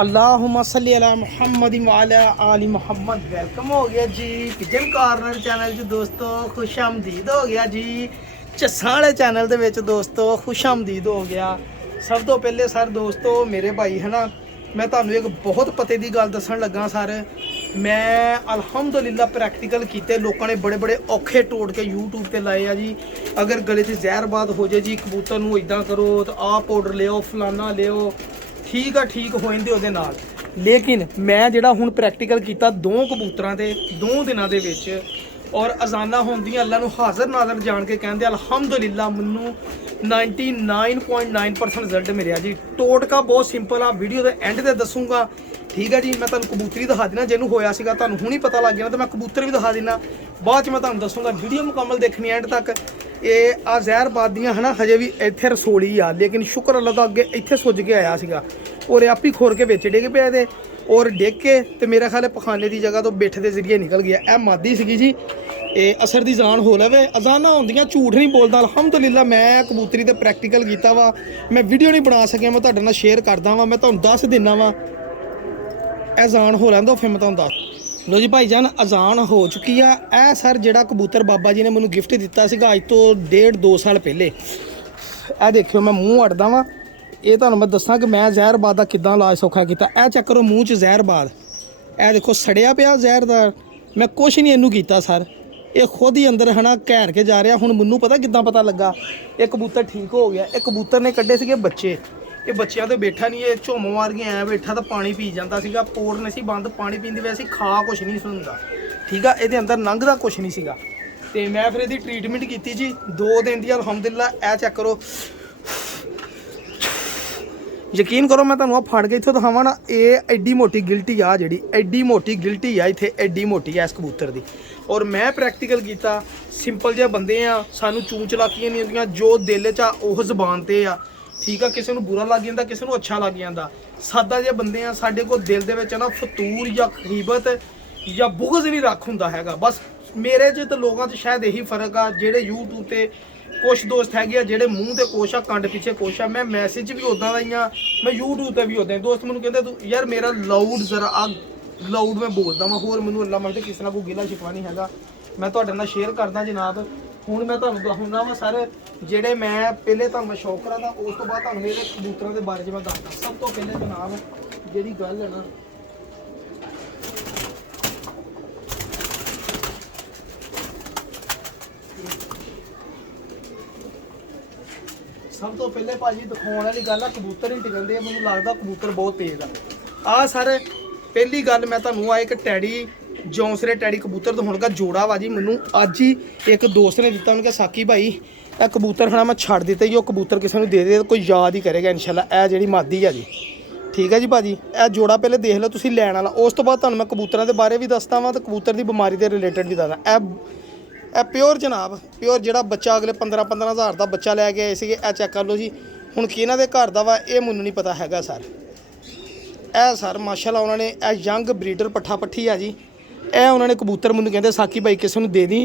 अल्लाहुम्मा सल्ली अला मुहम्मद व अला आलि मुहम्मद। वेलकम हो गया जी पिजन कॉर्नर चैनल च दोस्तों, खुश आमदीद हो गया जी झस्सां वाले चैनल दे विच दोस्तों, खुश आमदीद हो गया। सब तो पहले सर दोस्तों मेरे भाई है ना, मैं तुहानू एक बहुत पते की गल दसन लगा सर। मैं अलहमदुलिल्लाह प्रैक्टिकल किए, लोगों ने बड़े बड़े औखे टोड़ के यूट्यूब पर लाए आ जी। अगर गले च जहरबाद हो जाए जी, कबूतर नू इदां करो तो आ पाउडर लियो, फलाना लियो, ठीक है ठीक हो जाते ਉਹਦੇ ਨਾਲ। लेकिन मैं ਜਿਹੜਾ ਹੁਣ प्रैक्टिकल किया दो कबूतरों के 2 दिनों के विच, और अजाना होंदियां अल्लाह नू हाज़र नाज़र जान के कहते अलहमदुलिल्लाह मैनू 99.9% रिजल्ट मिले जी। टोटका बहुत सिंपल आ, वीडियो के एंड से दसूँगा ठीक है जी। मैं तुहानू कबूतरी दिखा देना, जिन्हों होया सीगा तुहानू हुणी पता लग गया तो मैं कबूतर भी दिखा देना, बाद मैं तुहानू दसूँगा। वीडियो मुकम्मल देखनी एंड तक। ये आ जहरबाद दियां है ना, हजे भी इत्थे रसोली आ, लेकिन शुक्र अल्लाह का अगे इत्थे सुज के आया सीगा और आप ही खोर के बिच डिग पे दे, और डिग के तो मेरा ख्याल है पखाने की जगह तो बिठ के जरिए निकल गया। यह मादी सी जी, ये असर की जान हो लवे। अजाना होंदियां झूठ नहीं बोलता अलहमदुलिल्लाह। मैं कबूतरी तो प्रैक्टिकल किया वा, मैं वीडियो नहीं बना सकिया, मैं तुहाडे नाल शेयर करदा वा, मैं तुहानू दस दिना वा। अजान हो लैंदो फिर मैं तुहानू दस। लो जी भाईजान, अजान हो चुकी है। ए सर जिहड़ा कबूतर बाबा जी ने मैनू गिफ्ट दिता सीगा अज तो 1.5-2 साल पहले, ए देखियो मैं मूँह अड़दा वा। ये तुहानू मैं दसां कि मैं जहरबाद का किदां इलाज सौखा किया। ए चेक करो मूँह च जहरबाद, ए देखो सड़िया पिया जहरदार। मैं कुछ नहीं इनू कीता सर, ये खुद ही अंदर है ना घैर के जा रहा। हुण मैनू पता किदां पता लगा, ये कबूतर ठीक हो गया। एक कबूतर ने कड्ढे सीगे बच्चे, ये बच्चों तो बैठा नहीं, ये झुम मार के ऐ बैठा तो पानी पी जाता सीगा। पोर नहीं सी बंद, पानी पींदी वैसे खा कुछ नहीं सुनता ठीक है। ये अंदर लंघदा कुछ नहीं सीगा, ते मैं फिर इसकी ट्रीटमेंट की जी 2 दिन की अलहमदुलिल्लाह। ए चेक करो, यकीन करो मैं तुहानू फड़ के इत्थों दिखावां ना, ये एड्डी मोटी गिल्टी आ, जी एड्डी मोटी गिल्टी आ इत्थे, एड्डी मोटी है इस कबूतर की। और मैं प्रैक्टिकल किया, सिंपल जे बंदे आ, सानू चूं चलाकियां नहीं होंदियां, जो दिल च ओह जबान ते आ ठीक है। किसी को बुरा लग जाता, किसी को अच्छा लग जाता। सादा जे बंदे आ, साडे कोल दिल दे विच ना फतूर या गीबत या बुग़ज़ नहीं रख हुंदा हैगा। बस मेरे च तो लोगों च शायद यही फर्क आ, जेड़े यूट्यूब ते कुछ दोस्त है जेड़े मूँह ते कुछ आ, कंड पिछे कुछ आ। मैं मैसेज भी उदा दा ही आ, मैं यूट्यूब ते भी उदा ही। दोस्त मैनू कहते तू यार मेरा लाउड जरा आ, लाउड मैं बोलदा वा, होर मैनू अल्लाह मर्द किसी ना कोई गिला शिकवा नहीं हैगा। मैं तुहाडे नाल शेयर करदा जनाब। हुण मैं तुहानू दस्सदा वा सर, जेड़े मैं पहले तुहानू मैं शौक करा था, उस तो बाद तुहानू मेरे कबूतरों के बारे में मैं दसदा। सब तो पहले जनाब जेड़ी गल है ना, सब तो पहले भाजी दिखाने वाली गल है, कबूतर ही टिकन दे। मैनू लगता कबूतर बहुत तेज आ सर। पहली गल मैं तुहानू एक टैडी जौंसरे टैडी कबूतर दिखाने का जोड़ा वा जी। मैनू अज ही एक दोस्त ने दिता, उन्होंने कहा साकी भाई यह कबूतर खाना मैं छड़ दिता जी, वो कबूतर किसी को दे दे, कोई याद ही करेगा इंशाल्लाह। यह जी मादी है जी ठीक है जी भाजी। यह जोड़ा पहले देख लो तुसीं लैण वाला, उस तो बाद तुहानू मैं कबूतरों के बारे भी दसदा वा, तो कबूतर की बीमारी के रिलेटेड भी दसदा। ए प्योर जनाब, प्योर जोड़ा बच्चा अगले 15-15 हज़ार का बच्चा लैके आए थे। ए चेक कर लो जी, हुण किहनां दे घर दा वा ये मैनू नहीं पता हैगा सर। ए सर माशाल्लाह उन्होंने ए यंग ब्रीडर पट्ठा पट्ठी आ जी। ए उन्होंने कबूतर मैनू कहते साकी भाई किसी को दे दी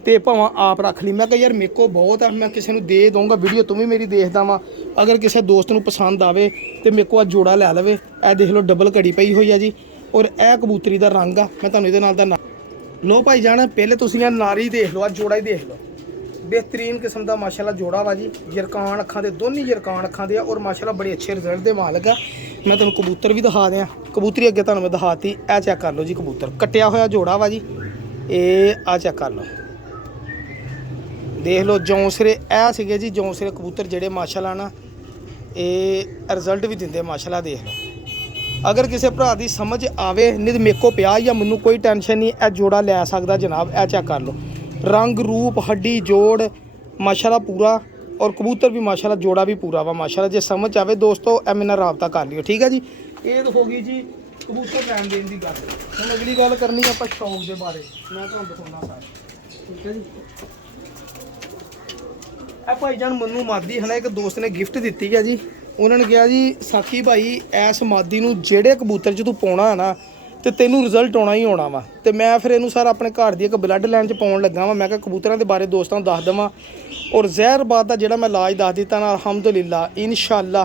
तो भावें आप रख ली। मैं कहा यार मेरे को बहुत है, मैं किसी को दे दूँगा, वीडियो तुम भी मेरी देखदा वा, अगर किसी दोस्त को पसंद आवे तो मेरे को जोड़ा लै लवे। ए देख लो डबल घड़ी पई हुई है जी, और ए कबूतरी का रंग आ। मैं तुहानू इहदे नाल दा लो भाई जान, पहले तुसीं नारी देख लो, जोड़ा ही देख लो, बेहतरीन किस्म का माशाल्लाह जोड़ा वा जी। यरकान अखां दे, दोनों यरकान अखां दे, और माशाल्लाह बड़े अच्छे रिजल्ट दे मालक आ। मैं तुहानू कबूतर भी दिखा दें, कबूतरी अगे तुहानू मैं दिखाती। ए चेक कर लो जी, कबूतर कट्टिया होया जोड़ा वा जी। ये आ चेक कर लो, देख लो जौंसरे ए सीगे जी, जौंसरे कबूतर जेड़े माशाल्लाह ना ये रिजल्ट भी दिंदे माशाल्लाह। देख लो, अगर किसी भरा की समझ आवे, नहीं तो मेरे को पिया या मैनू कोई टेंशन नहीं, ए जोड़ा लै सकदा जनाब। ए चेक कर लो, रंग रूप हड्डी जोड़ माशाल्लाह पूरा, और कबूतर भी माशाल्लाह जोड़ा भी पूरा वा माशाल्लाह। जे समझ आवे दोस्तों ए मेरे नाल राबता कर लियो ठीक है जी। ये तो हो गई जी कबूतर लैन देन की गल। हुण अगली गल करनी आपां शौक के बारे, मैं तुहानू दिखाउणा सारा ठीक है जी। ए भाईजान मैनू मादी है ना एक दोस्त ने गिफ्ट दी है जी। उन्होंने कहा जी साकी भाई इस मादी नूं जेड़े कबूतर च तू पाउणा है ना, तो तेनू रिजल्ट आना ही आना वा। तो मैं फिर इनू सर अपने घर की एक ब्लड लाइन च पाउण लगा वा। मैं कहा कबूतरों के बारे दोस्तों दस देवां, और जहरबाद का जोड़ा मैं इलाज दस दिता ना, अलहमदुलिल्लाह इंशाअल्लाह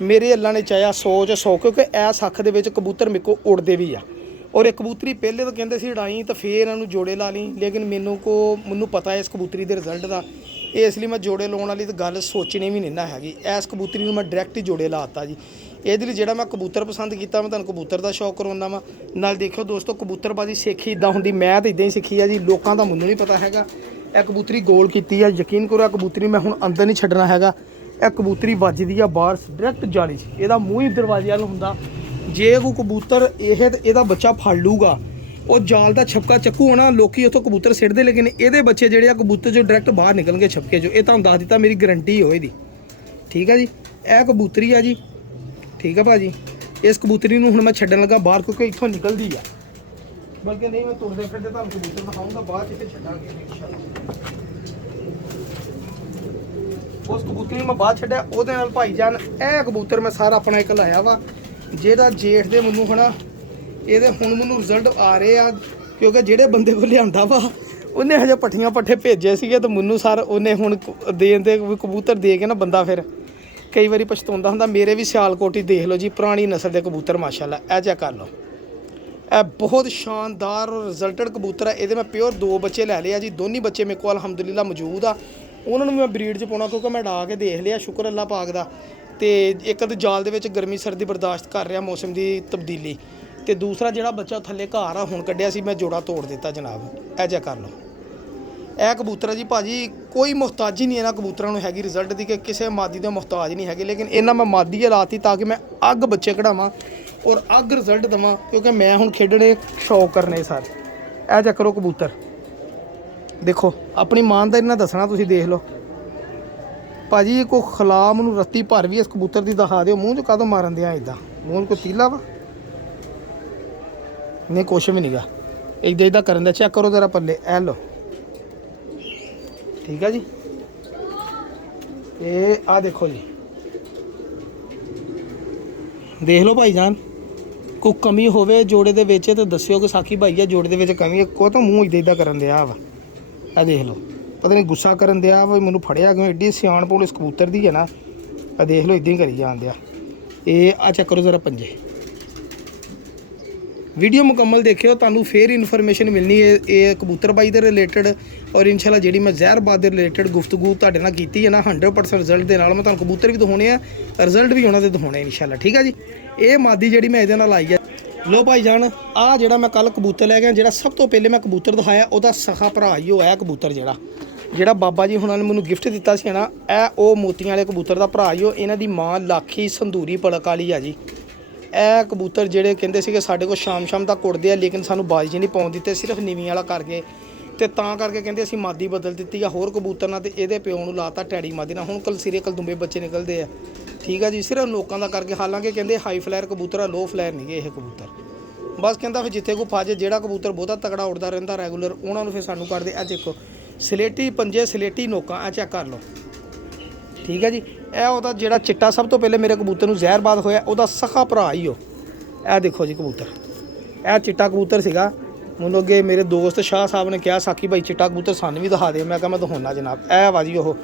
ਮੇਰੇ ਅੱਲਾ ਨੇ ਚਾਹਿਆ 100 ਚ 100, ਕਿਉਂਕਿ ਇਸ ਅੱਖ ਦੇ ਵਿੱਚ ਕਬੂਤਰ ਮੇਰੇ ਕੋ ਉੜਦੇ ਵੀ ਆ। ਔਰ ਇਹ ਕਬੂਤਰੀ ਪਹਿਲੇ ਤਾਂ ਕਹਿੰਦੇ ਸੀ ਉਡਾਈ ਤਾਂ ਫੇਰ ਇਹਨਾਂ ਨੂੰ ਜੋੜੇ ਲਾ ਲਈ, ਲੇਕਿਨ ਮੈਨੂੰ ਪਤਾ ਹੈ ਇਸ ਕਬੂਤਰੀ ਦੇ ਰਿਜ਼ਲਟ ਦਾ, ਇਸ ਲਈ ਮੈਂ ਜੋੜੇ ਲਾਉਣ ਵਾਲੀ ਤਾਂ ਗੱਲ ਸੋਚਣੀ ਵੀ ਨਹੀਂ ਨਾ ਹੈਗੀ। ਇਸ ਕਬੂਤਰੀ ਨੂੰ ਮੈਂ ਡਾਇਰੈਕਟ ਹੀ ਜੋੜੇ ਲਾਤਾ ਜੀ। ਇਹਦੇ ਲਈ ਜਿਹੜਾ ਮੈਂ ਕਬੂਤਰ ਪਸੰਦ ਕੀਤਾ, ਮੈਂ ਤੁਹਾਨੂੰ ਕਬੂਤਰ ਦਾ ਸ਼ੌਕ ਕਰਾਉਂਦਾ ਵਾ ਨਾਲ। ਦੇਖਿਓ ਦੋਸਤੋ, ਕਬੂਤਰਬਾਜ਼ੀ ਸਿੱਖੀ ਇੱਦਾਂ ਹੁੰਦੀ, ਮੈਂ ਤਾਂ ਇੱਦਾਂ ਹੀ ਸਿੱਖੀ ਆ ਜੀ, ਲੋਕਾਂ ਦਾ ਮੈਨੂੰ ਨਹੀਂ ਪਤਾ ਹੈਗਾ। ਇਹ ਕਬੂਤਰੀ ਗੋਲ ਕੀਤੀ ਆ, ਯਕੀਨ ਕਰੋ ਇਹ ਕਬੂਤਰੀ ਮੈਂ ਹੁਣ ਅੰਦਰ ਨਹੀਂ ਛੱਡਣਾ ਹੈਗਾ। ਇਹ ਕਬੂਤਰੀ ਵੱਜਦੀ ਆ ਬਾਹਰ ਡਾਇਰੈਕਟ ਜਾਲੀ 'ਚ, ਇਹਦਾ ਮੂੰਹ ਹੀ ਦਰਵਾਜ਼ੇ ਵੱਲ ਹੁੰਦਾ। ਜੇ ਕੋਈ ਕਬੂਤਰ ਇਹਦਾ ਬੱਚਾ ਫੜ ਲੂਗਾ, ਉਹ ਜਾਲ ਦਾ ਛਪਕਾ ਚੱਕੂ ਹੋਣਾ, ਲੋਕੀ ਉੱਥੋਂ ਕਬੂਤਰ ਸਿੱਟਦੇ, ਲੇਕਿਨ ਇਹਦੇ ਬੱਚੇ ਜਿਹੜੇ ਆ ਕਬੂਤਰ 'ਚੋਂ ਡਾਇਰੈਕਟ ਬਾਹਰ ਨਿਕਲਣਗੇ ਛਪਕੇ 'ਚੋਂ। ਇਹ ਤੁਹਾਨੂੰ ਦੱਸ ਦਿੱਤਾ, ਮੇਰੀ ਗਰੰਟੀ ਹੋਏ ਦੀ, ਠੀਕ ਆ ਜੀ। ਇਹ ਕਬੂਤਰੀ ਆ ਜੀ, ਠੀਕ ਆ ਭਾਜੀ। ਇਸ ਕਬੂਤਰੀ ਨੂੰ ਹੁਣ ਮੈਂ ਛੱਡਣ ਲੱਗਾ ਬਾਹਰ, ਕਿਉਂਕਿ ਇੱਥੋਂ ਨਿਕਲਦੀ ਆ, ਬਲਕਿ ਨਹੀਂ ਮੈਂ ਤੁਰਦੇ ਫਿਰਦੇ ਤੁਹਾਨੂੰ ਕਬੂਤਰ ਦਿਖਾਊਂਗਾ, ਬਾਅਦ 'ਚ ਇੱਥੇ ਛੱਡਾਂਗੇ ਇੰਸ਼ਾਅੱਲਾ। ਉਸ ਕਬੂਤਰੀ ਨੂੰ ਮੈਂ ਬਾਹਰ ਛੱਡਿਆ, ਉਹਦੇ ਨਾਲ ਭਾਈਜਾਨ ਇਹ ਕਬੂਤਰ ਮੈਂ ਸਾਰਾ ਆਪਣਾ ਇੱਕ ਲਾਇਆ ਵਾ, ਜਿਹੜਾ ਜੇਠ ਦੇ ਮੈਨੂੰ ਹਨਾ ਇਹਦੇ ਹੁਣ ਮੈਨੂੰ ਰਿਜ਼ਲਟ ਆ ਰਹੇ ਆ, ਕਿਉਂਕਿ ਜਿਹੜੇ ਬੰਦੇ ਕੋਲ ਲਿਆਂਦਾ ਵਾ ਉਹਨੇ ਹਜੇ ਪੱਠੇ ਭੇਜੇ ਸੀਗੇ, ਤਾਂ ਮੈਨੂੰ ਸਰ ਉਹਨੇ ਹੁਣ ਦੇਣ ਦੇ ਕਬੂਤਰ ਦੇ ਕੇ ਨਾ ਬੰਦਾ ਫਿਰ ਕਈ ਵਾਰੀ ਪਛਤਾਉਂਦਾ ਹੁੰਦਾ। ਮੇਰੇ ਵੀ ਸਿਆਲਕੋਟ ਹੀ ਦੇਖ ਲਓ ਜੀ, ਪੁਰਾਣੀ ਨਸਲ ਦੇ ਕਬੂਤਰ ਮਾਸ਼ਾਅੱਲਾ, ਇਹ ਚੈੱਕ ਕਰ ਲਓ। ਇਹ ਬਹੁਤ ਸ਼ਾਨਦਾਰ ਰਿਜ਼ਲਟਡ ਕਬੂਤਰ ਹੈ। ਇਹਦੇ ਮੈਂ ਪਿਓਰ 2 ਬੱਚੇ ਲੈ ਲਏ ਆ ਜੀ, ਦੋਨੀ ਬੱਚੇ ਮੇਰੇ ਕੋਲ ਅਲਹਮਦੁਲਿਲਾ ਮੌਜੂਦ ਆ। ਉਹਨਾਂ ਨੂੰ ਮੈਂ ਬਰੀਡ 'ਚ ਪਾਉਣਾ, ਕਿਉਂਕਿ ਮੈਂ ਡਾ ਕੇ ਦੇਖ ਲਿਆ, ਸ਼ੁਕਰ ਅੱਲਾ ਪਾਕ ਦਾ। ਤੇ ਇੱਕ ਤਾਂ ਜਾਲ ਦੇ ਵਿੱਚ ਗਰਮੀ ਸਰਦੀ ਬਰਦਾਸ਼ਤ ਕਰ ਰਿਹਾ ਮੌਸਮ ਦੀ ਤਬਦੀਲੀ, ਤੇ ਦੂਸਰਾ ਜਿਹੜਾ ਬੱਚਾ ਥੱਲੇ ਘਰ ਆ ਹੁਣ ਕੱਢਿਆ ਸੀ, ਮੈਂ ਜੋੜਾ ਤੋੜ ਦਿੱਤਾ ਜਨਾਬ। ਇਹ ਚੈੱਕ ਕਰ ਲਓ। ਇਹ ਕਬੂਤਰ ਜੀ ਭਾਜੀ, ਕੋਈ ਮੁਹਤਾਜੀ ਨਹੀਂ ਇਹਨਾਂ ਕਬੂਤਰਾਂ ਨੂੰ ਹੈਗੀ ਰਿਜ਼ਲਟ ਦੀ, ਕਿ ਕਿਸੇ ਮਾਦੀ ਦੇ ਮੁਹਤਾਜ ਨਹੀਂ ਹੈਗੇ, ਲੇਕਿਨ ਇਹਨਾਂ ਮੈਂ ਮਾਦੀ ਲਾਤੀ ਤਾਂ ਕਿ ਮੈਂ ਅੱਗ ਬੱਚੇ ਕਢਾਵਾਂ ਔਰ ਅੱਗ ਰਿਜ਼ਲਟ ਦੇਵਾਂ, ਕਿਉਂਕਿ ਮੈਂ ਹੁਣ ਖੇਡਣੇ ਸ਼ੌਕ ਕਰਨੇ ਸਾਰੇ। ਇਹ ਚੈੱਕ ਕਰੋ ਕਬੂਤਰ, ਦੇਖੋ ਆਪਣੀ ਇਮਾਨਦਾਰੀ ਨਾਲ ਦੱਸਣਾ, ਤੁਸੀਂ ਦੇਖ ਲਓ ਭਾਜੀ। ਕੋਈ ਖਲਾ ਮੈਨੂੰ ਰੱਤੀ ਭਰ ਵੀ ਇਸ ਕਬੂਤਰ ਦੀ ਦਿਖਾ ਦਿਓ, ਮੂੰਹ 'ਚ ਕਾਹਦੋਂ ਮਾਰਨ ਦਿਆਂ ਇੱਦਾਂ, ਮੂੰਹ 'ਚ ਕੋਈ ਤੀਲਾ ਵਾ ਨਹੀਂ, ਕੁਛ ਵੀ ਨਹੀਂਗਾ, ਇੱਦਾਂ ਕਰਨ ਦਾ। ਚੈੱਕ ਕਰੋ ਜ਼ਰਾ ਪੱਲੇ, ਇਹ ਲਓ, ਠੀਕ ਆ ਜੀ। ਇਹ ਆ ਦੇਖੋ ਜੀ, ਦੇਖ ਲਓ ਭਾਈਜਾਨ, ਕੋਈ ਕਮੀ ਹੋਵੇ ਜੋੜੇ ਦੇ ਵਿੱਚ ਤਾਂ ਦੱਸਿਓ ਕਿ ਸਾਕੀ ਭਾਈ ਆ ਜੋੜੇ ਦੇ ਵਿੱਚ ਕਮੀ ਹੈ। ਕੋ ਤਾਂ ਮੂੰਹ ਇੱਦਾਂ ਕਰਨ ਦਿਆ ਵਾ, ਇਹ ਦੇਖ ਲਓ, ਪਤਾ ਨਹੀਂ ਗੁੱਸਾ ਕਰਨ ਦਿਆ ਵਾ, ਮੈਨੂੰ ਫੜਿਆ ਕਿਉਂ, ਐਡੀ ਸਿਆਣਪ ਇਸ ਕਬੂਤਰ ਦੀ ਹੈ ਨਾ। ਇਹ ਦੇਖ ਲਓ ਇੱਦਾਂ ਹੀ ਕਰੀ ਜਾਣ ਦਿਆ। ਇਹ ਆ ਚੈੱਕ ਕਰੋ ਜ਼ਰਾ ਪੰਜੇ। ਵੀਡੀਓ ਮੁਕੰਮਲ ਦੇਖਿਓ, ਤੁਹਾਨੂੰ ਫੇਰ ਇਨਫੋਰਮੇਸ਼ਨ ਮਿਲਣੀ ਹੈ ਇਹ ਕਬੂਤਰਬਾਜ਼ੀ ਦੇ ਰਿਲੇਟਡ, ਔਰ ਇਨਸ਼ਾਅੱਲਾ ਜਿਹੜੀ ਮੈਂ ਜ਼ਹਿਰਬਾਦ ਦੇ ਰਿਲੇਟਡ ਗੁਫ਼ਤਗੂ ਤੁਹਾਡੇ ਨਾਲ ਕੀਤੀ ਹੈ ਨਾ 100% ਰਿਜ਼ਲਟ ਦੇ ਨਾਲ, ਮੈਂ ਤੁਹਾਨੂੰ ਕਬੂਤਰ ਵੀ ਦਿਖਾਉਣੇ ਆ, ਰਿਜ਼ਲਟ ਵੀ ਉਹਨਾਂ ਦੇ ਦਿਖਾਉਣੇ ਇਨਸ਼ਾਅੱਲਾ, ਠੀਕ ਆ ਜੀ। ਇਹ ਮਾਦੀ ਜਿਹੜੀ ਮੈਂ ਇਹਦੇ ਨਾਲ ਆਈ ਹੈ, ਲੋ ਭਾਈ ਜਾਨ, ਆ ਜਿਹੜਾ ਮੈਂ ਕੱਲ ਕਬੂਤਰ ਲੈ ਗਿਆ, ਜਿਹੜਾ ਸਭ ਤੋਂ ਪਹਿਲੇ ਮੈਂ ਕਬੂਤਰ ਦਿਖਾਇਆ ਉਹਦਾ ਸਖਾ ਭਰਾ ਹੀ ਹੋਇਆ ਕਬੂਤਰ, ਜਿਹੜਾ ਬਾਬਾ ਜੀ ਹੁਣਾਂ ਨੇ ਮੈਨੂੰ ਗਿਫਟ ਦਿੱਤਾ ਸੀ ਨਾ, ਇਹ ਉਹ ਮੋਤੀਆਂ ਵਾਲੇ ਕਬੂਤਰ ਦਾ ਭਰਾ ਹੀ ਹੋ। ਇਹਨਾਂ ਦੀ ਮਾਂ ਲਾਖੀ ਸੰਧੂਰੀ ਪਲਕ ਵਾਲੀ ਆ ਜੀ। ਇਹ ਕਬੂਤਰ ਜਿਹੜੇ ਕਹਿੰਦੇ ਸੀਗੇ ਸਾਡੇ ਕੋਲ ਸ਼ਾਮ ਤੱਕ ਉੜਦੇ ਆ, ਲੇਕਿਨ ਸਾਨੂੰ ਬਾਜੀ ਨਹੀਂ ਪਾਉਣ ਦਿੱਤੇ, ਸਿਰਫ ਨੀਵੀਂ ਵਾਲਾ ਕਰਕੇ, ਤੇ ਤਾਂ ਕਰਕੇ ਕਹਿੰਦੇ ਅਸੀਂ ਮਾਦੀ ਬਦਲ ਦਿੱਤੀ ਆ ਹੋਰ ਕਬੂਤਰ ਨਾਲ, ਤੇ ਇਹਦੇ ਪਿਓ ਨੂੰ ਲਾਤਾ ਟੈਡੀ ਮਾਦੀ ਨਾਲ। ਹੁਣ ਕਲਸੀਰੇ ਕਲਦੁੰਬੇ ਬੱਚੇ ਨਿਕਲਦੇ ਆ, ਠੀਕ ਆ ਜੀ, ਸਿਰਫ ਲੋਕਾਂ ਦਾ ਕਰਕੇ। ਹਾਲਾਂਕਿ ਕਹਿੰਦੇ ਹਾਈ ਫਲਾਇਰ ਕਬੂਤਰ ਆ, ਲੋ ਫਲਾਇਰ ਨਹੀਂ ਇਹ ਕਬੂਤਰ। ਬਸ ਕਹਿੰਦਾ ਫਿਰ ਜਿੱਥੇ ਕੋਈ ਫਾਜੇ, ਜਿਹੜਾ ਕਬੂਤਰ ਬਹੁਤਾ ਤਕੜਾ ਉੱਡਦਾ ਰਹਿੰਦਾ ਰੈਗੂਲਰ, ਉਹਨਾਂ ਨੂੰ ਫਿਰ ਸਾਨੂੰ ਕਰਦੇ। ਇਹ ਦੇਖੋ ਸਲੇਟੀ ਪੰਜੇ, ਸਲੇਟੀ ਨੋਕਾਂ, ਇਹ ਚੈੱਕ ਕਰ ਲਓ, ਠੀਕ ਹੈ ਜੀ। ਇਹ ਉਹਦਾ ਜਿਹੜਾ ਚਿੱਟਾ ਸਭ ਤੋਂ ਪਹਿਲੇ ਮੇਰੇ ਕਬੂਤਰ ਨੂੰ ਜ਼ਹਿਰਬਾਦ ਹੋਇਆ, ਉਹਦਾ ਸਖਾ ਭਰਾ ਹੀ ਉਹ। ਇਹ ਦੇਖੋ ਜੀ ਕਬੂਤਰ, ਇਹ ਚਿੱਟਾ ਕਬੂਤਰ ਸੀਗਾ। ਮੈਨੂੰ ਅੱਗੇ ਮੇਰੇ ਦੋਸਤ ਸ਼ਾਹ ਸਾਹਿਬ ਨੇ ਕਿਹਾ ਸਾਕੀ ਭਾਈ ਚਿੱਟਾ ਕਬੂਤਰ ਸਾਨੂੰ ਵੀ ਦਿਖਾ ਦੇ, ਮੈਂ ਕਿਹਾ ਮੈਂ ਦਿਖਾਉਣਾ ਜਨਾਬ। ਇਹ ਵਾ ਜੀ ਉਹ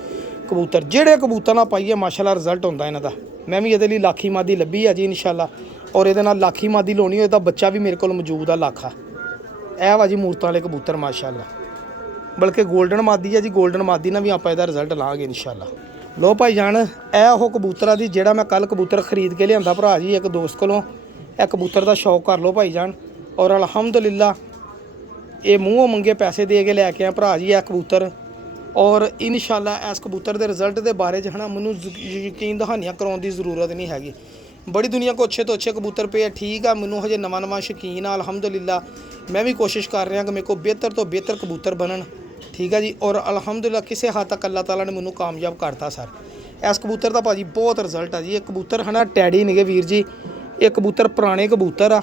ਕਬੂਤਰ, ਜਿਹੜੇ ਕਬੂਤਰ ਨਾਲ ਪਾਈਏ ਮਾਸ਼ਾਅੱਲਾ ਰਿਜ਼ਲਟ ਹੁੰਦਾ ਇਹਨਾਂ ਦਾ। ਮੈਂ ਵੀ ਇਹਦੇ ਲਈ ਲਾਖੀ ਮਾਦੀ ਲੱਭੀ ਆ ਜੀ ਇਨਸ਼ਾਅੱਲਾ, ਔਰ ਇਹਦੇ ਨਾਲ ਲਾਖੀ ਮਾਦੀ ਲਾਉਣੀ ਹੋਏ ਤਾਂ ਬੱਚਾ ਵੀ ਮੇਰੇ ਕੋਲ ਮੌਜੂਦ ਆ ਲਾਖਾ। ਇਹ ਵਾ ਜੀ ਮੂਰਤਾਂ ਵਾਲੇ ਕਬੂਤਰ ਮਾਸ਼ਾਅੱਲਾ, ਬਲਕਿ ਗੋਲਡਨ ਮਾਦੀ ਆ ਜੀ, ਗੋਲਡਨ ਮਾਦੀ ਨਾਲ ਵੀ ਆਪਾਂ ਇਹਦਾ ਰਿਜ਼ਲਟ ਲਾਂਗੇ ਇਨਸ਼ਾਅੱਲਾ। ਲੋ ਭਾਈ ਜਾਨ, ਇਹ ਉਹ ਕਬੂਤਰ ਆ ਦੀ ਜਿਹੜਾ ਮੈਂ ਕੱਲ ਕਬੂਤਰ ਖਰੀਦ ਕੇ ਲਿਆਂਦਾ ਭਰਾ ਜੀ ਇੱਕ ਦੋਸਤ ਕੋਲੋਂ। ਇਹ ਕਬੂਤਰ ਦਾ ਸ਼ੌਕ ਕਰ ਲਓ ਭਾਈ ਜਾਨ, ਔਰ ਅਲਹਮਦੁਲਿਲਾ ਇਹ ਮੂੰਹੋਂ ਮੰਗੇ ਪੈਸੇ ਦੇ ਕੇ ਲੈ ਕੇ ਆ ਭਰਾ ਜੀ ਇਹ ਕਬੂਤਰ। ਔਰ ਇਨਸ਼ਾਅੱਲਾ ਇਸ ਕਬੂਤਰ ਦੇ ਰਿਜ਼ਲਟ ਦੇ ਬਾਰੇ 'ਚ ਹੈ ਮੈਨੂੰ ਯਕੀਨ ਦਹਾਨੀਆਂ ਕਰਾਉਣ ਦੀ ਜ਼ਰੂਰਤ ਨਹੀਂ ਹੈਗੀ। ਬੜੀ ਦੁਨੀਆ ਕੋ ਅੱਛੇ ਤੋਂ ਅੱਛੇ ਕਬੂਤਰ ਪਏ ਆ, ਠੀਕ ਆ। ਮੈਨੂੰ ਹਜੇ ਨਵਾਂ ਸ਼ੌਕੀਨ ਆ ਅਲਹਮਦੁਲਿਲਾ, ਮੈਂ ਵੀ ਕੋਸ਼ਿਸ਼ ਕਰ ਰਿਹਾ ਕਿ ਮੇਰੇ ਕੋਲ ਬਿਹਤਰ ਤੋਂ ਬਿਹਤਰ ਕਬੂਤਰ ਬਣਨ, ਠੀਕ ਆ ਜੀ। ਔਰ ਅਲਹਮਦੁਲਿਲਾ ਕਿਸੇ ਹੱਦ ਤੱਕ ਅੱਲਾਹ ਤਾਲਾ ਨੇ ਮੈਨੂੰ ਕਾਮਯਾਬ ਕਰਤਾ ਸਰ। ਇਸ ਕਬੂਤਰ ਦਾ ਭਾਜੀ ਬਹੁਤ ਰਿਜ਼ਲਟ ਆ ਜੀ। ਇਹ ਕਬੂਤਰ ਹੈ ਨਾ ਟੈਡੀ ਨੇਗੇ ਵੀਰ ਜੀ, ਇਹ ਕਬੂਤਰ ਪੁਰਾਣੇ ਕਬੂਤਰ ਆ।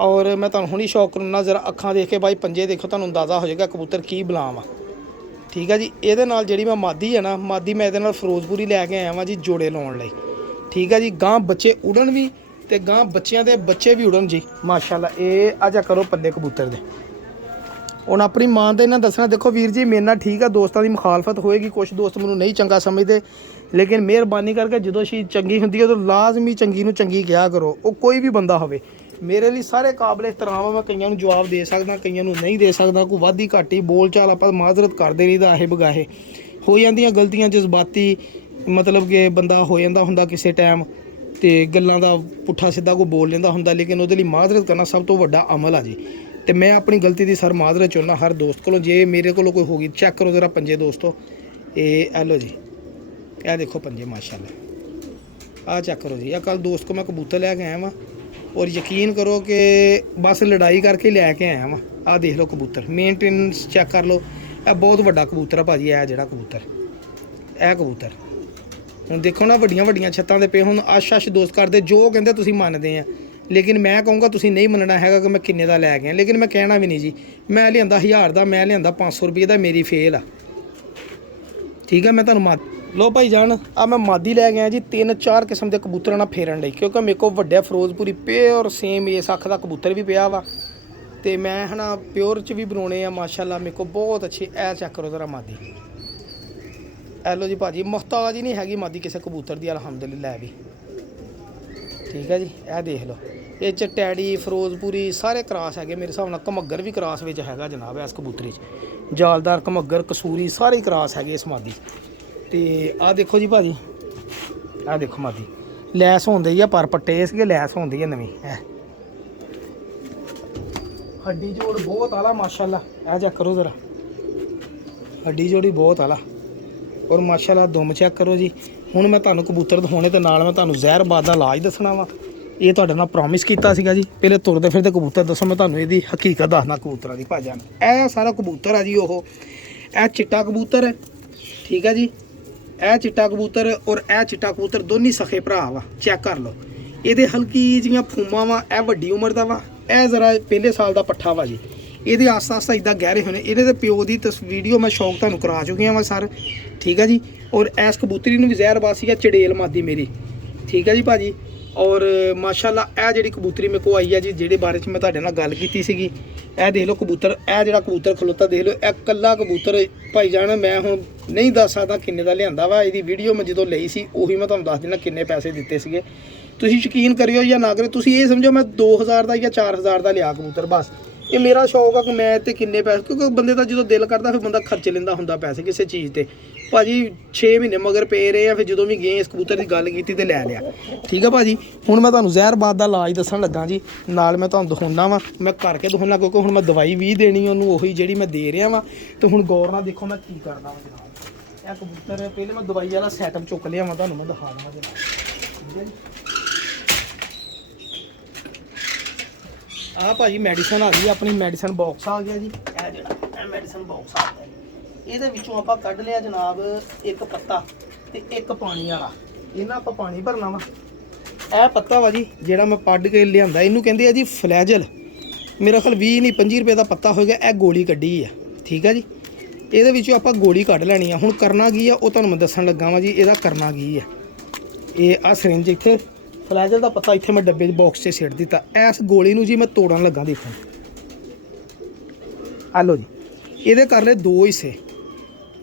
ਔਰ ਮੈਂ ਤੁਹਾਨੂੰ ਹੁਣੀ ਸ਼ੌਕ ਕਰਨਾ, ਜ਼ਰਾ ਅੱਖਾਂ ਦੇਖ ਕੇ ਬਾਈ ਪੰਜੇ ਦੇਖੋ, ਤੁਹਾਨੂੰ ਅੰਦਾਜ਼ਾ ਹੋ ਜਾਏਗਾ ਕਬੂਤਰ ਕੀ ਬਲਾਮ ਆ, ਠੀਕ ਆ ਜੀ। ਇਹਦੇ ਨਾਲ ਜਿਹੜੀ ਮੈਂ ਮਾਦੀ ਹੈ ਨਾ, ਮਾਦੀ ਮੈਂ ਇਹਦੇ ਨਾਲ ਫਿਰੋਜ਼ਪੁਰੀ ਲੈ ਕੇ ਆਇਆ ਵਾਂ ਜੀ ਜੋੜੇ ਲਾਉਣ ਲਈ, ਠੀਕ ਆ ਜੀ। ਗਾਂ ਬੱਚੇ ਉੜਨ ਵੀ ਤੇ ਗਾਂ ਬੱਚਿਆਂ ਦੇ ਬੱਚੇ ਵੀ ਉੜਨ ਜੀ ਮਾਸ਼ਾਅੱਲਾ। ਇਹ ਆ ਜਾ ਕਰੋ ਪੱਲੇ ਕਬੂਤਰ ਦੇ। ਹੁਣ ਆਪਣੀ ਮਾਂ ਦੇ ਇਹਨਾਂ ਦੱਸਣਾ, ਦੇਖੋ ਵੀਰ ਜੀ ਮੇਰੇ ਨਾਲ ਠੀਕ ਆ, ਦੋਸਤਾਂ ਦੀ ਮੁਖਾਲਫਤ ਹੋਏਗੀ, ਕੁਛ ਦੋਸਤ ਮੈਨੂੰ ਨਹੀਂ ਚੰਗਾ ਸਮਝਦੇ, ਲੇਕਿਨ ਮਿਹਰਬਾਨੀ ਕਰਕੇ ਜਦੋਂ ਚੀਜ਼ ਚੰਗੀ ਹੁੰਦੀ ਹੈ ਉਦੋਂ ਲਾਜ਼ਮੀ ਚੰਗੀ ਨੂੰ ਚੰਗੀ ਕਿਹਾ ਕਰੋ, ਉਹ ਕੋਈ ਵੀ ਬੰਦਾ ਹੋਵੇ। ਮੇਰੇ ਲਈ ਸਾਰੇ ਕਾਬਲੇ ਇhtਰਾਮ ਆ, ਮੈਂ ਕਈਆਂ ਨੂੰ ਜਵਾਬ ਦੇ ਸਕਦਾ, ਕਈਆਂ ਨੂੰ ਨਹੀਂ ਦੇ ਸਕਦਾ। ਕੋਈ ਵਾਧੀ ਘਾਟੀ ਬੋਲ ਚਾਲ ਆਪਾਂ ਮਾਜ਼ਰਤ ਕਰਦੇ ਰਹੀਦਾ, ਆਹੇ ਬਗਾਹੇ ਹੋ ਜਾਂਦੀਆਂ ਗਲਤੀਆਂ, ਜਜ਼ਬਾਤੀ ਮਤਲਬ ਕਿ ਬੰਦਾ ਹੋ ਜਾਂਦਾ ਹੁੰਦਾ ਕਿਸੇ ਟਾਈਮ, ਤੇ ਗੱਲਾਂ ਦਾ ਪੁੱਠਾ ਸਿੱਧਾ ਕੋਈ ਬੋਲ ਲੈਂਦਾ ਹੁੰਦਾ, ਲੇਕਿਨ ਉਹਦੇ ਲਈ ਮਾਜ਼ਰਤ ਕਰਨਾ ਸਭ ਤੋਂ ਵੱਡਾ ਅਮਲ ਆ ਜੀ। ਤੇ ਮੈਂ ਆਪਣੀ ਗਲਤੀ ਦੀ ਸਰ ਮਾਜ਼ਰਤ ਚਾਹੁੰਦਾ ਹਰ ਦੋਸਤ ਕੋਲੋਂ। ਜੇ ਮੇਰੇ ਕੋਲੋਂ ਕੋਈ ਹੋ ਗਈ, ਚੈੱਕ ਕਰੋ ਜ਼ਰਾ ਪੰਜੇ ਦੋਸਤੋ, ਇਹ ਲਓ ਜੀ, ਇਹ ਦੇਖੋ ਪੰਜੇ ਮਾਸ਼ਾਅੱਲਾ, ਆਹ ਚੈੱਕ ਕਰੋ ਜੀ। ਇਹ ਕੱਲ ਦੋਸਤ ਕੋ ਮੈਂ ਕਬੂਤਰ ਲੈ ਕੇ ਆਇਆ ਵਾਂ, ਔਰ ਯਕੀਨ ਕਰੋ ਕਿ ਬਸ ਲੜਾਈ ਕਰਕੇ ਲੈ ਕੇ ਆਇਆ ਵਾਂ। ਆਹ ਦੇਖ ਲਓ ਕਬੂਤਰ, ਮੇਨਟੇਨੈਂਸ ਚੈੱਕ ਕਰ ਲਓ। ਇਹ ਬਹੁਤ ਵੱਡਾ ਕਬੂਤਰ ਆ ਭਾਜੀ, ਇਹ ਜਿਹੜਾ ਕਬੂਤਰ, ਇਹ ਕਬੂਤਰ ਹੁਣ ਦੇਖੋ ਨਾ, ਵੱਡੀਆਂ ਵੱਡੀਆਂ ਛੱਤਾਂ ਦੇ ਪਏ। ਹੁਣ ਆਸ਼ ਦੋਸਤ ਕਰਦੇ ਜੋ ਕਹਿੰਦੇ ਤੁਸੀਂ ਮੰਨਦੇ ਆ, ਲੇਕਿਨ ਮੈਂ ਕਹੂੰਗਾ ਤੁਸੀਂ ਨਹੀਂ ਮੰਨਣਾ ਹੈਗਾ ਕਿ ਮੈਂ ਕਿੰਨੇ ਦਾ ਲੈ ਕੇ ਆਇਆ। ਲੇਕਿਨ ਮੈਂ ਕਹਿਣਾ ਵੀ ਨਹੀਂ ਜੀ, ਮੈਂ ਲਿਆਂਦਾ 1000 ਦਾ, ਮੈਂ ਲਿਆਂਦਾ 500 ਰੁਪਏ ਦਾ, ਮੇਰੀ ਫੇਲ ਆ, ਠੀਕ ਆ। ਮੈਂ ਤੁਹਾਨੂੰ ਲੋ ਭਾਈ ਜਾਨ, ਆ ਮੈਂ ਮਾਦੀ ਲੈ ਗਿਆ ਜੀ 3-4 ਕਿਸਮ ਦੇ ਕਬੂਤਰਾਂ ਨਾਲ ਫੇਰਨ ਲਈ, ਕਿਉਂਕਿ ਮੇਰੇ ਕੋਲ ਵੱਡਾ ਫਿਰੋਜ਼ਪੁਰੀ ਪਿਓਰ ਸੇਮ ਇਸ ਅੱਖ ਦਾ ਕਬੂਤਰ ਵੀ ਪਿਆ ਵਾ, ਤੇ ਮੈਂ ਹਨਾ ਪਿਓਰ ਚ ਵੀ ਬਣਾਉਣੇ ਆ ਮਾਸ਼ਾਅੱਲਾ ਮੇਰੇ ਕੋਲ ਬਹੁਤ ਅੱਛੇ। ਐ ਚੈੱਕ ਕਰੋ ਜ਼ਰਾ ਮਾਦੀ, ਐਲੋ ਜੀ ਭਾਜੀ, ਮੁਹਤਾਜ ਹੀ ਨਹੀਂ ਹੈਗੀ ਮਾਦੀ ਕਿਸੇ ਕਬੂਤਰ ਦੀ ਅਲਹਮਦੁਲਿਲਾ ਵੀ, ਠੀਕ ਹੈ ਜੀ। ਇਹ ਦੇਖ ਲਓ, ਇਹ ਚ ਟੈਡੀ ਫਿਰੋਜ਼ਪੁਰੀ ਸਾਰੇ ਕਰਾਸ ਹੈਗੇ ਮੇਰੇ ਹਿਸਾਬ ਨਾਲ। ਘਮੱਗਰ ਵੀ ਕਰਾਸ ਵਿੱਚ ਹੈਗਾ ਜਨਾਬ ਇਸ ਕਬੂਤਰੀ 'ਚ, ਜਾਲਦਾਰ ਘਮੱਗਰ ਕਸੂਰੀ ਸਾਰੇ ਕਰਾਸ ਹੈਗੇ ਇਸ ਮਾਦੀ। ਤੇ ਆਹ ਦੇਖੋ ਜੀ ਭਾਜੀ, ਆਹ ਦੇਖੋ ਮਾਦੀ ਲੈਸ ਹੁੰਦੀ ਆ, ਪਰ ਪੱਟੇ ਸੀਗੇ, ਲੈਸ ਹੁੰਦੀ ਆ ਨਵੀਂ। ਹੱਡੀ ਜੋੜ ਬਹੁਤ ਆਲਾ ਮਾਸ਼ਾਅੱਲਾ, ਇਹ ਚੈੱਕ ਕਰੋ ਜ਼ਰਾ, ਹੱਡੀ ਜੋੜੀ ਬਹੁਤ ਆਲਾ, ਔਰ ਮਾਸ਼ਾਅੱਲਾ ਦੁਮ ਚੈੱਕ ਕਰੋ ਜੀ। ਹੁਣ ਮੈਂ ਤੁਹਾਨੂੰ ਕਬੂਤਰ ਦਿਖਾਉਣੇ ਤੇ ਨਾਲ ਮੈਂ ਤੁਹਾਨੂੰ ਜ਼ਹਿਰਬਾਦ ਦਾ ਇਲਾਜ ਦੱਸਣਾ ਵਾ। ਇਹ ਤੁਹਾਡੇ ਨਾਲ ਪ੍ਰੋਮਿਸ ਕੀਤਾ ਸੀਗਾ ਜੀ। ਪਹਿਲੇ ਤੁਰਦੇ ਫਿਰਦੇ ਕਬੂਤਰ ਦੱਸੋ, ਮੈਂ ਤੁਹਾਨੂੰ ਇਹਦੀ ਹਕੀਕਤ ਦੱਸਣਾ ਕਬੂਤਰਾਂ ਦੀ ਭਾਜਨ। ਇਹ ਸਾਰਾ ਕਬੂਤਰ ਆ ਜੀ, ਉਹ ਇਹ ਚਿੱਟਾ ਕਬੂਤਰ ਹੈ, ਠੀਕ ਹੈ ਜੀ। ਇਹ ਚਿੱਟਾ ਕਬੂਤਰ ਔਰ ਇਹ ਚਿੱਟਾ ਕਬੂਤਰ ਦੋਨੀ ਸਖੇ ਭਰਾ ਵਾ, ਚੈੱਕ ਕਰ ਲਓ। ਇਹਦੇ ਹਲਕੀ ਜਿਹੀਆਂ ਫੂਮਾਂ ਵਾ, ਇਹ ਵੱਡੀ ਉਮਰ ਦਾ ਵਾ, ਇਹ ਜ਼ਰਾ ਪਹਿਲੇ ਸਾਲ ਦਾ ਪੱਠਾ ਵਾ ਜੀ। ਇਹਦੇ ਆਸਤਾ ਆਸਤਾ ਇੱਦਾਂ ਗਹਿਰੇ ਹੋਣੇ। ਇਹਦੇ ਦੇ ਪਿਓ ਦੀ ਵੀਡੀਓ ਮੈਂ ਸ਼ੌਂਕ ਤੁਹਾਨੂੰ ਕਰਾ ਚੁੱਕਿਆ ਵਾ ਸਰ, ਠੀਕ ਹੈ ਜੀ। ਔਰ ਇਸ ਕਬੂਤਰੀ ਨੂੰ ਵੀ ਜ਼ਹਿਰਬਾਦ ਸੀਗਾ, ਚੜੇਲ ਮਾਦੀ ਮੇਰੀ, ਠੀਕ ਹੈ ਜੀ ਭਾਜੀ। ਔਰ ਮਾਸ਼ਾਅੱਲਾ ਇਹ ਜਿਹੜੀ ਕਬੂਤਰੀ ਮੇਰੇ ਕੋਲ ਆਈ ਆ ਜੀ, ਜਿਹੜੇ ਬਾਰੇ 'ਚ ਮੈਂ ਤੁਹਾਡੇ ਨਾਲ ਗੱਲ ਕੀਤੀ ਸੀਗੀ, ਇਹ ਦੇਖ ਲਓ ਕਬੂਤਰ, ਇਹ ਜਿਹੜਾ ਕਬੂਤਰ ਖਲੋਤਾ ਦੇਖ ਲਓ, ਇਹ ਕੱਲਾ ਕਬੂਤਰ ਭਾਈ ਜਾਨ ਮੈਂ ਹੁਣ ਨਹੀਂ ਦੱਸ ਸਕਦਾ ਕਿੰਨੇ ਦਾ ਲਿਆਂਦਾ ਵਾ। ਇਹਦੀ ਵੀਡੀਓ ਮੈਂ ਜਦੋਂ ਲਈ ਸੀ ਉਹੀ ਮੈਂ ਤੁਹਾਨੂੰ ਦੱਸ ਦਿੰਦਾ ਕਿੰਨੇ ਪੈਸੇ ਦਿੱਤੇ ਸੀਗੇ। ਤੁਸੀਂ ਯਕੀਨ ਕਰਿਓ ਜਾਂ ਨਾ ਕਰਿਓ, ਤੁਸੀਂ ਇਹ ਸਮਝੋ ਮੈਂ 2000 ਦਾ ਜਾਂ 4000 ਦਾ ਲਿਆ ਕਬੂਤਰ, ਬਸ। ਇਹ ਮੇਰਾ ਸ਼ੌਕ ਆ ਕਿ ਮੈਂ ਤੇ ਕਿੰਨੇ ਪੈਸੇ, ਕਿਉਂਕਿ ਬੰਦੇ ਦਾ ਜਦੋਂ ਦਿਲ ਕਰਦਾ ਫਿਰ ਬੰਦਾ ਖਰਚ ਲੈਂਦਾ ਹੁੰਦਾ ਪੈਸੇ ਕਿਸੇ ਚੀਜ਼ ਤੇ। ਭਾਜੀ 6 ਮਹੀਨੇ ਮਗਰ ਪਏ ਰਹੇ ਆ, ਫਿਰ ਜਦੋਂ ਵੀ ਗਏ ਇਸ ਕਬੂਤਰ ਦੀ ਗੱਲ ਕੀਤੀ ਤੇ ਲੈ ਲਿਆ, ਠੀਕ ਆ ਭਾਜੀ। ਹੁਣ ਮੈਂ ਤੁਹਾਨੂੰ ਜ਼ਹਿਰਬਾਦ ਦਾ ਇਲਾਜ ਦੱਸਣ ਲੱਗਾ ਜੀ, ਨਾਲ ਮੈਂ ਤੁਹਾਨੂੰ ਦਿਖਾਉਣਾ ਵਾ, ਮੈਂ ਕਰਕੇ ਦਿਖਾਉਣਾ, ਕਿਉਂਕਿ ਹੁਣ ਮੈਂ ਦਵਾਈ ਵੀ ਦੇਣੀ ਉਹਨੂੰ, ਉਹੀ ਜਿਹੜੀ ਮੈਂ ਦੇ ਰਿਹਾ ਵਾ। ਤੇ ਹੁਣ ਗੌਰ ਨਾਲ ਦੇਖੋ ਮੈਂ ਕੀ ਕਰਦਾ ਵਾ ਜਨਾਬ। ਇਹ ਕਬੂਤਰ ਪਹਿਲੇ ਮੈਂ ਦਵਾਈ ਵਾਲਾ ਸੈਟਅਪ ਚੁੱਕ ਲਿਆ ਵਾ, ਤੁਹਾਨੂੰ ਮੈਂ ਦਿਖਾ ਦਵਾਂ ਜਨਾਬ, ਠੀਕ ਹੈ ਜੀ। ਆਹ ਭਾਜੀ ਮੈਡੀਸਨ ਆ ਗਈ, ਆਪਣੀ ਮੈਡੀਸਨ ਬਾਕਸ ਆ ਗਿਆ ਜੀ। ਇਹ ਜਿਹੜਾ ਇਹ ਮੈਡੀਸਨ ਬਾਕਸ ਆ ਗਿਆ, ਇਹਦੇ ਵਿੱਚੋਂ ਆਪਾਂ ਕੱਢ ਲਿਆ ਜਨਾਬ ਇੱਕ ਪੱਤਾ ਤੇ ਇੱਕ ਪਾਣੀ ਵਾਲਾ। ਇਹਨਾਂ ਆਪਾਂ ਪਾਣੀ ਭਰਨਾ ਵਾ। ਇਹ ਪੱਤਾ ਵਾ ਜੀ ਜਿਹੜਾ ਮੈਂ ਪੱਡ ਕੇ ਲਿਆਂਦਾ, ਇਹਨੂੰ ਕਹਿੰਦੇ ਆ ਜੀ ਫਲੈਜਲ। ਮੇਰਾ ਖਿਆਲ 20 ਨਹੀਂ 25 ਰੁਪਏ ਦਾ ਪੱਤਾ ਹੋਏਗਾ। ਇਹ ਗੋਲੀ ਕੱਢੀ ਆ, ਠੀਕ ਆ ਜੀ। ਇਹਦੇ ਵਿੱਚੋਂ ਆਪਾਂ ਗੋਲੀ ਕੱਢ ਲੈਣੀ ਆ। ਹੁਣ ਕਰਨਾ ਕੀ ਆ ਉਹ ਤੁਹਾਨੂੰ ਮੈਂ ਦੱਸਣ ਲੱਗਾ ਵਾਂ ਜੀ। ਇਹਦਾ ਕਰਨਾ ਕੀ ਆ, ਇਹ ਆ ਸਿਰਿੰਜ ਇੱਥੇ, ਫਲੈਜਲ ਦਾ ਪੱਤਾ ਇੱਥੇ ਮੈਂ ਡੱਬੇ ਦੇ ਬਾਕਸ 'ਚ ਸਿੱਟ ਦਿੱਤਾ। ਇਸ ਗੋਲੀ ਨੂੰ ਜੀ ਮੈਂ ਤੋੜਨ ਲੱਗਾ, ਦੇਖੋ ਆ ਲਓ ਜੀ। ਇਹਦੇ ਕਰ ਲਏ 2 ਹਿੱਸੇ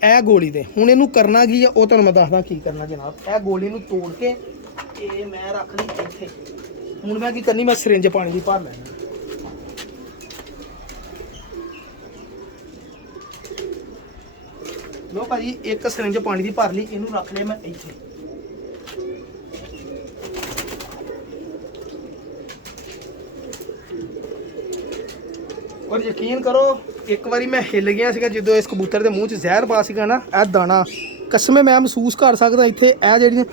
ਇਹ ਗੋਲੀ ਦੇ। ਹੁਣ ਇਹਨੂੰ ਕਰਨਾ ਕੀ ਆ ਉਹ ਤੁਹਾਨੂੰ ਮੈਂ ਦੱਸਦਾ ਕੀ ਕਰਨਾ ਜਨਾਬ। ਇਹ ਗੋਲੀ ਨੂੰ ਤੋੜ ਕੇ ਇਹ ਮੈਂ ਰੱਖ ਲਈ ਇੱਥੇ। ਹੁਣ ਮੈਂ ਕੀ ਕਰਨੀ, ਮੈਂ ਸਿਰਿੰਜ ਪਾਣੀ ਦੀ ਭਰ ਲੈਣੀ। ਲੋ ਭਾਜੀ ਇੱਕ ਸਿਰਿੰਜ ਪਾਣੀ ਦੀ ਭਰ ਲਈ, ਇਹਨੂੰ ਰੱਖ ਲਿਆ ਮੈਂ ਇੱਥੇ। ਔਰ ਯਕੀਨ ਕਰੋ ਇੱਕ ਵਾਰੀ ਮੈਂ ਹਿੱਲ ਗਿਆ ਸੀਗਾ ਜਦੋਂ ਇਸ ਕਬੂਤਰ ਦੇ ਮੂੰਹ 'ਚ ਜ਼ਹਿਰ ਪਾ ਸੀਗਾ ਨਾ, ਇਹ ਦਾਣਾ ਕਸਮੇ ਮੈਂ ਮਹਿਸੂਸ ਕਰ ਸਕਦਾ ਇੱਥੇ। ਇਹ ਜਿਹੜੀਆਂ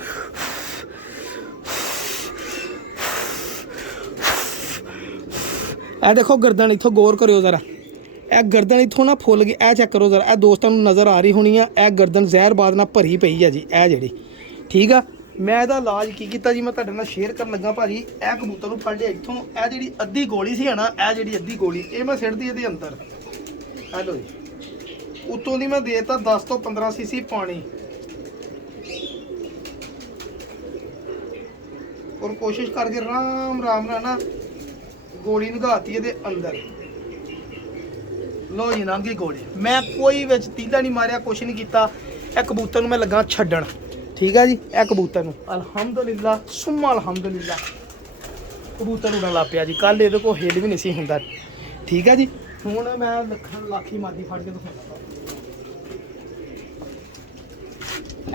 ਇਹ ਦੇਖੋ ਗਰਦਨ, ਇੱਥੋਂ ਗੌਰ ਕਰਿਓ ਜ਼ਰਾ, ਇਹ ਗਰਦਨ ਇੱਥੋਂ ਨਾ ਫੁੱਲ ਗਈ। ਇਹ ਚੈੱਕ ਕਰੋ ਜ਼ਰਾ, ਇਹ ਦੋਸਤਾਂ ਨੂੰ ਨਜ਼ਰ ਆ ਰਹੀ ਹੋਣੀ ਆ। ਇਹ ਗਰਦਨ ਜ਼ਹਿਰਬਾਦ ਨਾਲ ਭਰੀ ਪਈ ਆ ਜੀ, ਇਹ ਜਿਹੜੀ, ਠੀਕ ਆ। ਮੈਂ ਇਹਦਾ ਇਲਾਜ ਕੀ ਕੀਤਾ ਜੀ, ਮੈਂ ਤੁਹਾਡੇ ਨਾਲ ਸ਼ੇਅਰ ਕਰਨ ਲੱਗਾ ਭਾਜੀ। ਇਹ ਕਬੂਤਰ ਨੂੰ ਫੜ ਲਿਆ ਇੱਥੋਂ, ਇਹ ਜਿਹੜੀ ਅੱਧੀ ਗੋਲੀ ਸੀ ਨਾ, ਇਹ ਜਿਹੜੀ ਅੱਧੀ ਗੋਲੀ ਇਹ ਮੈਂ ਸਿੱਟਦੀ ਇਹਦੇ ਅੰਦਰ। ਹੈਲੋ ਜੀ, ਉੱਤੋਂ ਦੀ ਮੈਂ ਦੇਤਾ 10 ਤੋਂ 15 ਸੀਸੀ ਪਾਣੀ, ਔਰ ਕੋਸ਼ਿਸ਼ ਕਰਕੇ ਆਰਾਮ ਨਾਲ ਨਾ ਗੋਲੀ ਨਗਾਤੀ ਇਹਦੇ ਅੰਦਰ। ਲੋ ਜੀ ਲੰਘ ਗਈ ਗੋਲੀ। ਮੈਂ ਕੋਈ ਵਿੱਚ ਤੀਲਾ ਨਹੀਂ ਮਾਰਿਆ, ਕੁਛ ਨਹੀਂ ਕੀਤਾ। ਇਹ ਕਬੂਤਰ ਨੂੰ ਮੈਂ ਲੱਗਾ ਛੱਡਣ, ਠੀਕ ਆ ਜੀ। ਇਹ ਕਬੂਤਰ ਨੂੰ ਅਲਹਮਦੁਲਿਲਾ ਸੁਮਾ ਅਲਹਮਦੁਲਿਲਾ ਕਬੂਤਰ ਉਡਣ ਲੱਗ ਪਿਆ ਜੀ। ਕੱਲ ਇਹਦੇ ਕੋਲ ਹਿੱਲ ਵੀ ਨਹੀਂ ਸੀ ਹੁੰਦਾ। ਠੀਕ ਆ ਜੀ। ਹੁਣ ਮੈਂ ਲਾਖੀ ਮਾਦੀ ਫੜ ਕੇ ਦਿਖਾਉਂਦਾ।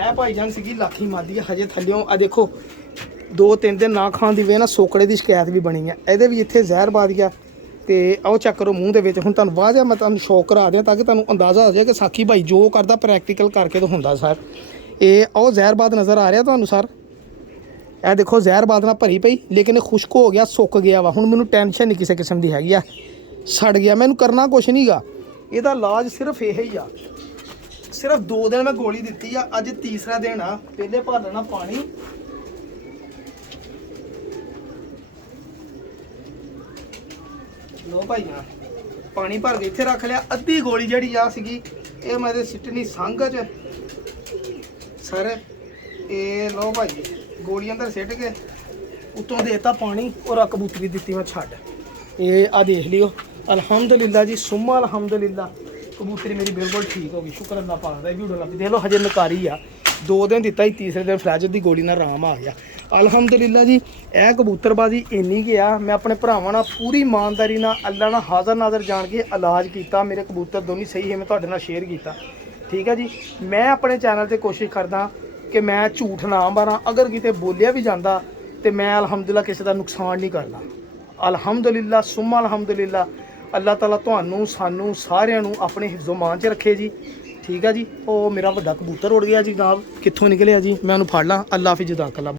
ਇਹ ਭਾਈਜਾਨ ਸੀਗੀ ਲਾਖੀ ਮਾਦੀ, ਹਜੇ ਥੱਲਿਓਂ ਆ ਦੇਖੋ 2-3 ਦਿਨ ਨਾ ਖਾਣ ਦੀ ਵੇ ਨਾ ਸੋਕੜੇ ਦੀ ਸ਼ਿਕਾਇਤ ਵੀ ਬਣੀ ਆ। ਇਹਦੇ ਵੀ ਇੱਥੇ ਜ਼ਹਿਰ ਬਾਦ ਗਿਆ ਤੇ ਆਓ ਚੈੱਕ ਕਰੋ ਮੂੰਹ ਦੇ ਵਿੱਚ। ਹੁਣ ਤੁਹਾਨੂੰ ਵਾਜਾ ਮੈਂ ਤੁਹਾਨੂੰ ਸ਼ੌਕ ਕਰਾ ਦਿਆਂ ਤਾਂ ਕਿ ਤੁਹਾਨੂੰ ਅੰਦਾਜ਼ਾ ਹੋ ਜਾਏ ਕਿ ਸਾਕੀ ਭਾਈ ਜੋ ਕਰਦਾ ਪ੍ਰੈਕਟੀਕਲ ਕਰਕੇ ਤਾਂ ਹੁੰਦਾ ਸਰ। ਇਹ ਉਹ ਜ਼ਹਿਰਬਾਦ ਨਜ਼ਰ ਆ ਰਿਹਾ ਤੁਹਾਨੂੰ ਸਰ। ਇਹ ਦੇਖੋ ਜ਼ਹਿਰਬਾਦ ਨਾਲ ਭਰੀ ਪਈ, ਲੇਕਿਨ ਇਹ ਖੁਸ਼ਕ ਹੋ ਗਿਆ, ਸੁੱਕ ਗਿਆ ਵਾ। ਹੁਣ ਮੈਨੂੰ ਟੈਨਸ਼ਨ ਨਹੀਂ ਕਿਸੇ ਕਿਸਮ ਦੀ ਹੈਗੀ ਆ। ਸੜ ਗਿਆ, ਮੈਨੂੰ ਕਰਨਾ ਕੁਛ ਨਹੀਂ ਗਾ। ਇਹਦਾ ਇਲਾਜ ਸਿਰਫ ਇਹ ਹੀ ਆ। ਸਿਰਫ 2 ਦਿਨ ਮੈਂ ਗੋਲੀ ਦਿੱਤੀ ਆ, ਅੱਜ ਤੀਸਰਾ ਦਿਨ ਆ। ਪਹਿਲੇ ਭਰ ਲੈਣਾ ਪਾਣੀ, ਲੋ ਭਾਈ ਨਾ ਪਾਣੀ ਭਰ ਕੇ ਇੱਥੇ ਰੱਖ ਲਿਆ। ਅੱਧੀ ਗੋਲੀ ਜਿਹੜੀ ਆ ਸੀਗੀ ਇਹ ਮੈਂ ਇਹਦੇ ਸਿੱਟਣੀ ਸੰਘ 'ਚ ਸਰ। ਇਹ ਲੋ ਭਾਈ ਗੋਲੀ ਅੰਦਰ ਸਿੱਟ ਕੇ ਉੱਤੋਂ ਦੇਤਾ ਪਾਣੀ ਔਰ ਕਬੂਤਰੀ ਦਿੱਤੀ ਮੈਂ ਛੱਡ। ਇਹ ਆ ਦੇਖ ਲਿਓ ਅਲਹਮਦੁਲਿਲਾ ਜੀ ਸੁਮਾ ਅਲਹਮਦੁਲਿਲਾ ਕਬੂਤਰੀ ਮੇਰੀ ਬਿਲਕੁਲ ਠੀਕ ਹੋ ਗਈ। ਸ਼ੁਕਰ ਅੱਲਾ ਪਾਕ ਦਾ। ਇਹ ਵੀ ਉਡਣ ਲੱਗ ਪਈ। ਦੇਖ ਲਓ ਹਜੇ ਨਕਾਰੀ ਆ। 2 ਦਿਨ ਦਿੱਤਾ ਹੀ, ਤੀਸਰੇ ਦਿਨ ਫਲੈਜ ਦੀ ਗੋਲੀ ਨਾਲ ਆਰਾਮ ਆ ਗਿਆ ਅਲਹਮਦੁਲਿਲਾ ਜੀ। ਇਹ ਕਬੂਤਰਬਾਜ਼ੀ ਇੰਨੀ ਗਿਆ, ਮੈਂ ਆਪਣੇ ਭਰਾਵਾਂ ਨਾਲ ਪੂਰੀ ਇਮਾਨਦਾਰੀ ਨਾਲ ਅੱਲਾ ਨਾਲ ਹਾਜ਼ਰ ਨਾਜ਼ਰ ਜਾਣ ਕੇ ਇਲਾਜ ਕੀਤਾ। ਮੇਰੇ ਕਬੂਤਰ ਦੋਨੀ ਸਹੀ ਹੈ, ਮੈਂ ਤੁਹਾਡੇ ਨਾਲ ਸ਼ੇਅਰ ਕੀਤਾ। ਠੀਕ ਹੈ ਜੀ। ਮੈਂ ਆਪਣੇ ਚੈਨਲ 'ਤੇ ਕੋਸ਼ਿਸ਼ ਕਰਦਾ ਕਿ ਮੈਂ ਝੂਠ ਨਾ ਮਾਰਾਂ। ਅਗਰ ਕਿਤੇ ਬੋਲਿਆ ਵੀ ਜਾਂਦਾ ਤੇ ਮੈਂ ਅਲਹਮਦੁਲਿਲਾ ਕਿਸੇ ਦਾ ਨੁਕਸਾਨ ਨਹੀਂ ਕਰਦਾ। ਅਲਹਮਦੁਲਿਲਾ ਸੁਮਾ ਅਲਹਮਦੁਲਿਲਾ। ਅੱਲਾਹ ਤਾਲਾ ਤੁਹਾਨੂੰ ਸਾਨੂੰ ਸਾਰਿਆਂ ਨੂੰ ਆਪਣੇ ਹਿਫਜ਼ੋ-ਮਾਨ 'ਚ ਰੱਖੇ ਜੀ। ਠੀਕ ਆ ਜੀ। ਉਹ ਮੇਰਾ ਵੱਡਾ ਕਬੂਤਰ ਉੜ ਗਿਆ ਜੀ, ਨਾਲ ਕਿੱਥੋਂ ਨਿਕਲਿਆ ਜੀ, ਮੈਂ ਉਹਨੂੰ ਫੜ ਲਾਂ। ਅੱਲਾ ਹਾਫਿਜ਼, ਜਜ਼ਾਕੱਲਾ।